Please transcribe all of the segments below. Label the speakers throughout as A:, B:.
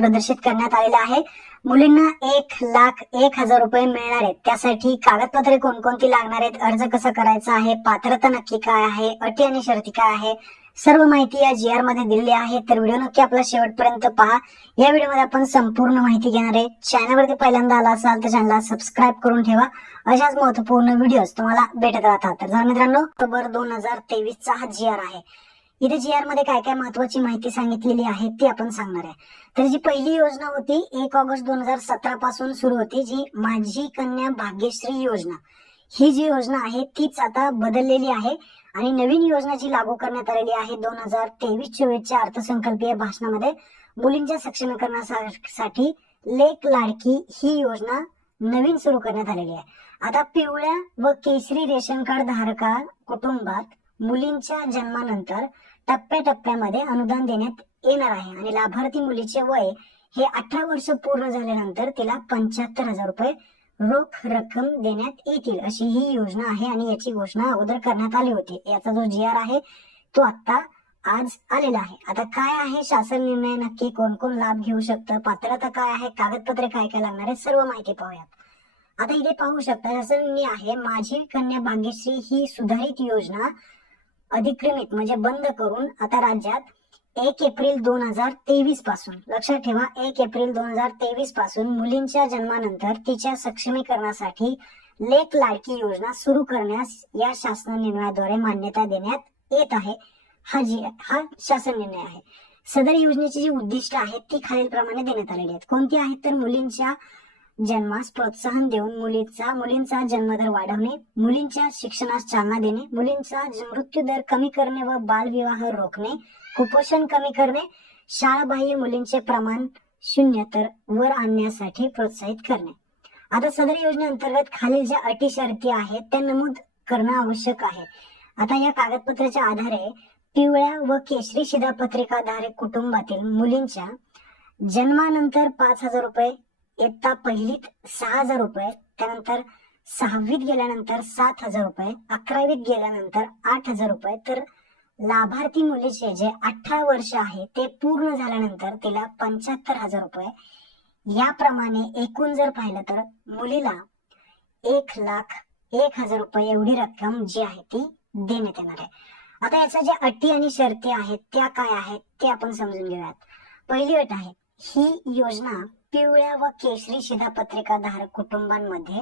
A: प्रदर्शित करण्यात आलेला आहे. मुलींना एक लाख एक हजार रुपये मिळणार आहेत. त्यासाठी कागदपत्रे कोणकोणती लागणार आहेत? अर्ज कसा करायचा आहे? पात्रता नक्की काय आहे? अटी आणि शर्ती काय आहे? सर्व माहिती या जी आरमध्ये दिलेली आहे. तर व्हिडिओ नक्की आपला शेवटपर्यंत पहा. या व्हिडिओमध्ये आपण संपूर्ण माहिती घेणार आहे. चॅनलवरती पहिल्यांदा आला असाल तर चॅनलला सबस्क्राईब करून ठेवा. अशाच महत्त्वपूर्ण व्हिडिओज तुम्हाला भेटत राहतात. तर मित्रांनो ऑक्टोबर दोन हजार तेवीसचा हा जी आर आहे. इथे जी आरमध्ये काय काय महत्वाची माहिती सांगितलेली आहे ती आपण सांगणार आहे. तर जी पहिली योजना होती एक ऑगस्ट दोन हजार सतरा पासून सुरू होती जी माझी कन्या भाग्यश्री योजना. ही जी योजना आहे तीच आता बदललेली आहे आणि नवीन योजना जी लागू करण्यात आलेली आहे दोन हजार तेवीस चोवीसच्या अर्थसंकल्पीय भाषणामध्ये मुलींच्या सक्षमीकरणासाठी लेक लाडकी ही योजना नवीन सुरू करण्यात आलेली आहे. आता पिवळ्या व केसरी रेशन कार्ड धारका कुटुंबात मुलींच्या जन्मानंतर टप्प्याटप्प्यामध्ये अनुदान देण्यात येणार आहे आणि लाभार्थी मुलीचे वय हे अठरा वर्ष पूर्ण झाल्यानंतर तिला पंच्याहत्तर हजार रुपये रोख रक्कम देण्यात येतील अशी ही योजना आहे आणि याची घोषणा अगोदर करण्यात आली होती. याचा जो जी आर आहे तो आता आज आलेला आहे. आता काय आहे शासन निर्णय? नक्की कोण कोण लाभ घेऊ शकतं? पात्रता काय आहे? कागदपत्रे काय काय लागणार आहे सर्व माहिती पाहूयात. आता इथे पाहू शकता शासन आहे माझी कन्या भाग्यश्री ही सुधारित योजना अधिक्रमित म्हणजे बंद करून आता राज्यात एक एप्रिल दोन हजार तेवीसपासून लक्षात ठेवा एक एप्रिल दोन हजार तेवीसपासून मुलींच्या जन्मानंतर तिच्या सक्षमीकरणासाठी लेख लाडकी योजना सुरू करण्यास या शासन निर्णयाद्वारे मान्यता देण्यात येत आहे. हा जी हा शासन निर्णय आहे. सदर योजनेची जी उद्दिष्ट आहेत ती खालीलप्रमाणे देण्यात आलेली आहेत. कोणती आहेत? तर मुलींच्या जन्मास प्रोत्साहन देऊन मुलीचा मुलींचा जन्मदर वाढवणे मुलींच्या शिक्षणास चालना देणे मुलींचा मृत्यू दर कमी करणे व बालविवाह रोखणे कुपोषण कमी करणे शाळाबाह्य मुलींचे प्रमाण शून्य तर वर आणण्यासाठी प्रोत्साहित करणे. आता सदर योजनेअंतर्गत खालील ज्या अटी शर्ती आहेत त्या नमूद करणं आवश्यक आहे. आता या कागदपत्राच्या आधारे पिवळ्या व केशरी शिधापत्रिकाधारक कुटुंबातील मुलींच्या जन्मानंतर पाच हजार रुपये इयत्ता पहिलीत सहा हजार रुपये त्यानंतर सहावीत गेल्यानंतर सात हजार रुपये अकरावीत गेल्यानंतर आठ हजार रुपये. तर लाभार्थी मुलीचे जे अठरा वर्ष आहे ते पूर्ण झाल्यानंतर तिला पंच्याहत्तर हजार रुपये. याप्रमाणे एकूण जर पाहिलं तर मुलीला एक लाख एक हजार रुपये एवढी रक्कम जी आहे ती देण्यात येणार आहे. आता याच्या ज्या अटी आणि शर्ती आहेत त्या काय आहेत ते आपण समजून घेऊयात. पहिली अट आहे ही योजना पिवळ्या व केशरी शिधापत्रिका धारक कुटुंबांमध्ये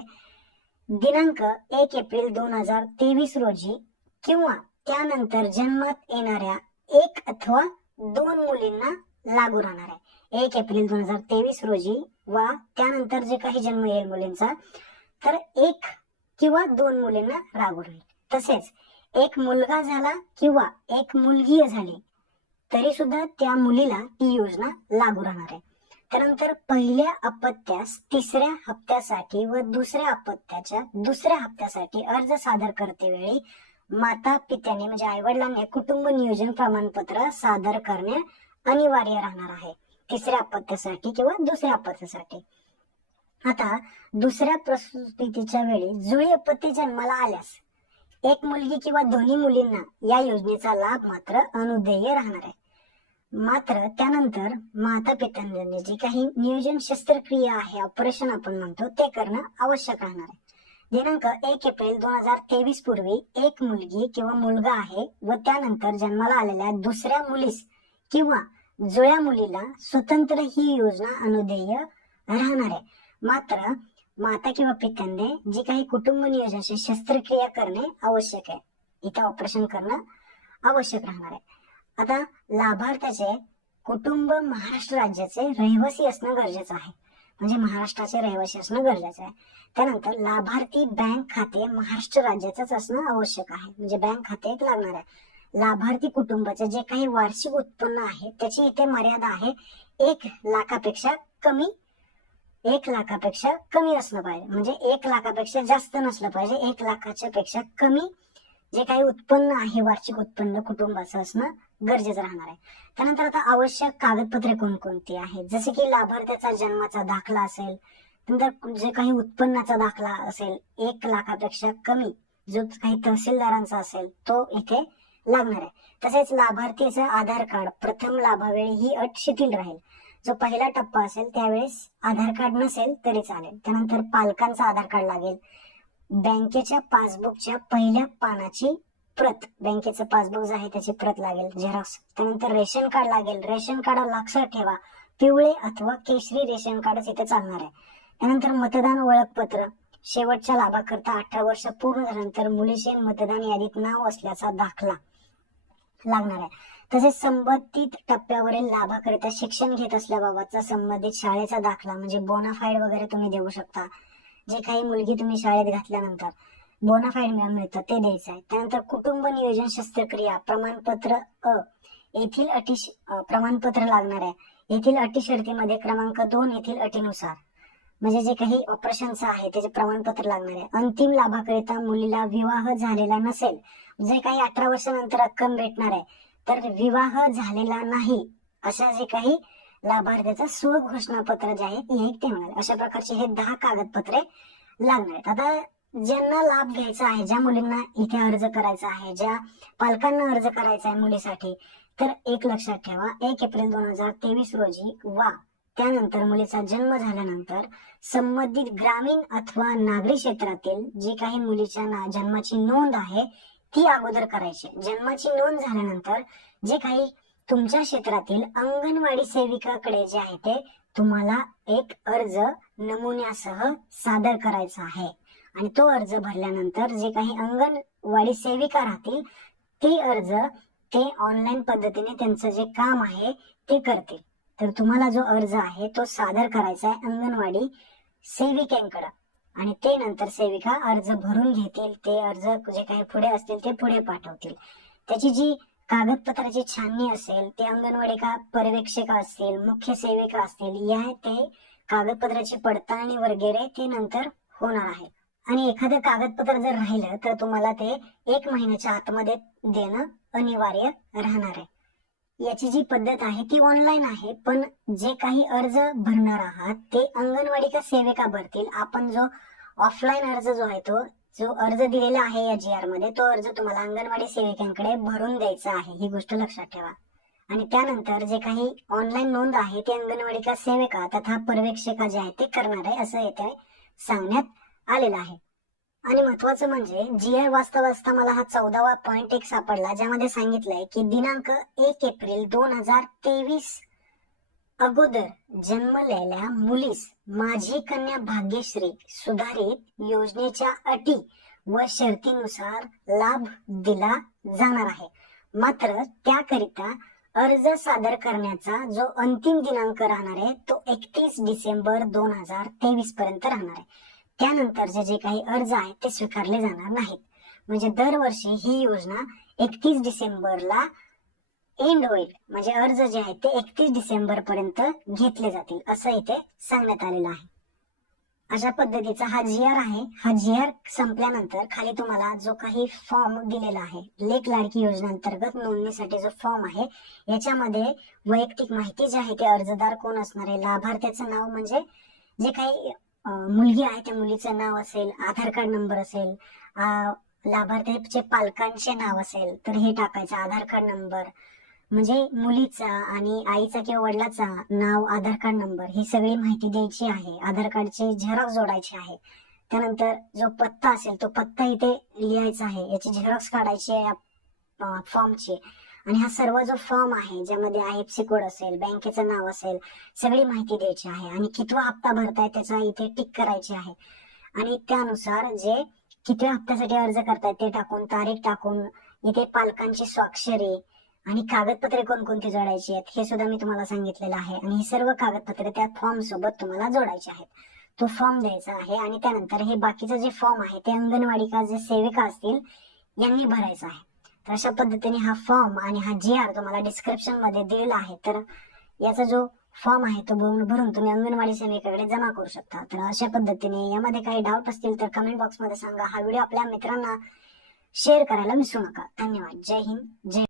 A: दिनांक एक एप्रिल दोन हजार तेवीस रोजी किंवा त्यानंतर जन्मात येणाऱ्या एक अथवा दोन मुलींना लागू राहणार आहे. एक एप्रिल दोन हजार तेवीस रोजी वा त्यानंतर जे काही जन्म येईल मुलींचा तर एक किंवा दोन मुलींना लागू राहील. तसेच एक मुलगा झाला किंवा एक मुलगी झाली तरी सुद्धा त्या मुलीला ती योजना लागू राहणार आहे. त्यानंतर पहिल्या अपत्यास तिसऱ्या हप्त्यासाठी व दुसऱ्या अपत्याच्या दुसऱ्या हप्त्यासाठी अर्ज सादर करते वेळी माता पित्याने म्हणजे आईवडिलांनी कुटुंब नियोजन प्रमाणपत्र सादर करणे अनिवार्य राहणार आहे. तिसऱ्या अपत्यासाठी किंवा दुसऱ्या अपत्यासाठी. आता दुसऱ्या प्रसूतीच्या वेळी जुळी अपत्य जन्माला आल्यास एक मुलगी किंवा दोन्ही मुलींना या योजनेचा लाभ मात्र अनुदेय राहणार आहे. मात्र त्यानंतर माता पित्यांनी जे काही नियोजन शस्त्रक्रिया आहे ऑपरेशन आपण म्हणतो ते करणं आवश्यक राहणार आहे. दिनांक एक एप्रिल दोन हजार तेवीस पूर्वी एक मुलगी किंवा मुलगा आहे व त्यानंतर जन्माला आलेल्या दुसऱ्या मुलीस किंवा जुळ्या मुलीला स्वतंत्र ही योजना अनुदेय राहणार आहे. मात्र माता किंवा पित्यांनी जी काही कुटुंब नियोजनाची शस्त्रक्रिया करणे आवश्यक आहे. इथं ऑपरेशन करणं आवश्यक राहणार आहे. आता लाभार्थ्याचे कुटुंब महाराष्ट्र राज्याचे रहिवासी असणं गरजेचं आहे. म्हणजे महाराष्ट्राचे रहिवासी असणं गरजेचं आहे. त्यानंतर लाभार्थी बँक खाते महाराष्ट्र राज्याचंच असणं आवश्यक आहे. म्हणजे बँक खाते एक लागणार आहे. लाभार्थी कुटुंबाचे जे काही वार्षिक उत्पन्न आहे त्याची इथे मर्यादा आहे. एक लाखापेक्षा कमी एक लाखापेक्षा कमी असलं पाहिजे. म्हणजे एक लाखापेक्षा जास्त नसलं पाहिजे. एक लाखाच्या पेक्षा कमी जे काही उत्पन्न आहे वार्षिक उत्पन्न कुटुंबाचं असणं गरजेचं राहणार आहे. त्यानंतर आता आवश्यक कागदपत्रे कोणकोणती आहेत? जसे की लाभार्थ्याचा जन्माचा दाखला असेल नंतर जे काही उत्पन्नाचा दाखला असेल एक लाखापेक्षा कमी जो काही तहसीलदारांचा असेल तो इथे लागणार आहे. तसेच लाभार्थीचं आधार कार्ड प्रथम लाभावेळी ही अट शिथिल राहील. जो पहिला टप्पा असेल त्यावेळेस आधार कार्ड नसेल तरी चालेल. त्यानंतर पालकांचा आधार कार्ड लागेल. बँकेच्या पासबुकच्या पहिल्या पानाची प्रत. बँकेचं पासबुक जे आहे त्याची प्रत लागेल झेरॉक्स त्यानंतर रेशन कार्ड लागेल. रेशन कार्ड लक्षात ठेवा. पिवळे अथवा केशरी रेशन कार्डच इथे चालणार आहे. त्यानंतर मतदान ओळखपत्र. शेवटच्या लाभाकरता अठरा वर्ष पूर्ण झाल्यानंतर मुलीचे मतदान यादीत नाव असल्याचा दाखला लागणार आहे. तसेच संबंधित टप्प्यावरील लाभाकरिता शिक्षण घेत असल्याबाबतचा संबंधित शाळेचा दाखला म्हणजे बोनाफाईड वगैरे तुम्ही देऊ शकता. जे काही मुलगी तुम्ही शाळेत घातल्यानंतर. बोनाफाईड मिळतं ते द्यायचं आहे त्यानंतर कुटुंब नियोजन शस्त्रक्रिया प्रमाणपत्र अ येथील अटी प्रमाणपत्र लागणार आहे येथील अटी शर्तीमध्ये क्रमांक दोन येथील अटीनुसार म्हणजे जे काही ऑपरेशनचं आहे त्याचे प्रमाणपत्र लागणार आहे अंतिम लाभाकरिता मुलीला विवाह झालेला नसेल जे काही अठरा वर्षानंतर रक्कम भेटणार आहे तर विवाह झालेला नाही अशा जे काही लाभार्थ्याचं स्वघोषणापत्र जे आहे हे ते मिळाले अशा प्रकारचे हे दहा कागदपत्रे लागणार आहेत आता ज्यांना लाभ घ्यायचा आहे ज्या मुलींना इथे अर्ज करायचा आहे ज्या पालकांना अर्ज करायचा आहे मुलीसाठी तर एक लक्षात ठेवा एक एप्रिल दोन हजार तेवीस रोजी वा त्यानंतर मुलीचा जन्म झाल्यानंतर संबंधित ग्रामीण अथवा नागरी क्षेत्रातील जी काही मुलीच्या ना जन्माची नोंद आहे ती अगोदर करायची. जन्माची नोंद झाल्यानंतर जे काही तुमच्या क्षेत्रातील अंगणवाडी सेविकाकडे जे आहे ते तुम्हाला एक अर्ज नमुन्यासह सादर करायचा आहे. आणि तो अर्ज भरल्यानंतर जे काही अंगणवाडी सेविका राहतील ते अर्ज ते ऑनलाईन पद्धतीने त्यांचं जे काम आहे ते करतील. तर तुम्हाला जो अर्ज आहे तो सादर करायचा आहे अंगणवाडी सेविकांकडे. आणि ते नंतर सेविका अर्ज भरून घेतील ते अर्ज जे काही पुढे असतील ते पुढे पाठवतील. त्याची जी कागदपत्राची छाननी असेल ते अंगणवाडी का पर्यवेक्षिका असतील मुख्य सेविका असतील या ते कागदपत्राची पडताळणी वगैरे ते नंतर होणार आहे. आणि एखादं कागदपत्र जर राहिलं तर तुम्हाला ते एक महिन्याच्या आतमध्ये देणं अनिवार्य राहणार आहे. याची जी पद्धत आहे ती ऑनलाईन आहे पण जे काही अर्ज भरणार आहात ते अंगणवाडी का सेविका भरतील? आपण जो ऑफलाईन अर्ज जो आहे तो जो अर्ज दिलेला आहे या जी आरमध्ये तो अर्ज तुम्हाला अंगणवाडी सेविकांकडे भरून द्यायचा आहे. ही गोष्ट लक्षात ठेवा. आणि त्यानंतर जे काही ऑनलाईन नोंद आहे ते अंगणवाडी का सेविका तथा पर्यवेक्षिका जे आहे ते करणार आहे असं येते सांगण्यात आलेला आहे. आणि महत्वाचं म्हणजे जी आय वाचता वाचता मला हा चौदावा पॉइंट एक सापडला ज्यामध्ये सांगितलंय की दिनांक एक एप्रिल दोन हजार तेवीस अगोदर जन्मलेल्या मुलीस माझी कन्या भाग्यश्री सुधारित योजनेच्या अटी व शर्तीनुसार लाभ दिला जाणार आहे. मात्र त्याकरिता अर्ज सादर करण्याचा जो अंतिम दिनांक राहणार आहे तो एकतीस डिसेंबर दोन हजार तेवीस पर्यंत राहणार आहे. त्यानंतरचे जे काही अर्ज आहेत ते स्वीकारले जाणार नाहीत. म्हणजे दरवर्षी ही योजना एकतीस डिसेंबरला एंड होईल. म्हणजे अर्ज जे आहेत ते एकतीस डिसेंबर पर्यंत घेतले जातील असं इथे सांगण्यात आलेलं आहे. अशा पद्धतीचा हा जी आर आहे. हा जी आर संपल्यानंतर खाली तुम्हाला जो काही फॉर्म दिलेला आहे लेख लाडकी योजना अंतर्गत नोंदणीसाठी जो फॉर्म आहे याच्यामध्ये वैयक्तिक माहिती जी आहे ते अर्जदार कोण असणार? आहे लाभार्थ्याचं नाव म्हणजे जे काही मुलगी आहे त्या मुलीचं नाव असेल आधार कार्ड नंबर असेल लाभार्थीचे लाभार्थ्याचे पालकांचे नाव असेल तर हे टाकायचं आधार कार्ड नंबर. म्हणजे मुलीचा आणि आईचा किंवा वडिलाचा नाव आधार कार्ड नंबर ही सगळी माहिती द्यायची आहे. आधार कार्डचे झेरॉक्स जोडायचे आहे. त्यानंतर जो पत्ता असेल तो पत्ता इथे लिहायचा आहे. याची झेरॉक्स काढायची आहे या फॉर्मची. आणि हा सर्व जो फॉर्म आहे ज्यामध्ये आय एफ सी कोड असेल बँकेचं नाव असेल सगळी माहिती द्यायची आहे आणि कितवा हप्ता भरताय त्याचा इथे टिक करायची आहे. आणि त्यानुसार जे कितव्या हप्त्यासाठी अर्ज करतायत ते टाकून तारीख टाकून इथे पालकांची स्वाक्षरी आणि कागदपत्रे कोणकोणती जोडायची आहेत हे सुद्धा मी तुम्हाला सांगितलेलं आहे. आणि ही सर्व कागदपत्रे त्या फॉर्म सोबत तुम्हाला जोडायची आहेत. तो फॉर्म द्यायचा आहे आणि त्यानंतर हे बाकीचं जे फॉर्म आहे ते अंगणवाडी का जे सेविका असतील यांनी भरायचं आहे. तर अशा पद्धतीने हा फॉर्म आणि हा जी आर तुम्हाला डिस्क्रिप्शनमध्ये दिलेला आहे तर याचा जो फॉर्म आहे तो भरून तुम्ही अंगणवाडी सेविकेकडे जमा करू शकता. तर अशा पद्धतीने यामध्ये काही डाऊट असतील तर कमेंट बॉक्समध्ये सांगा. हा व्हिडिओ आपल्या मित्रांना शेअर करायला विसरू नका. धन्यवाद. जय हिंद. जय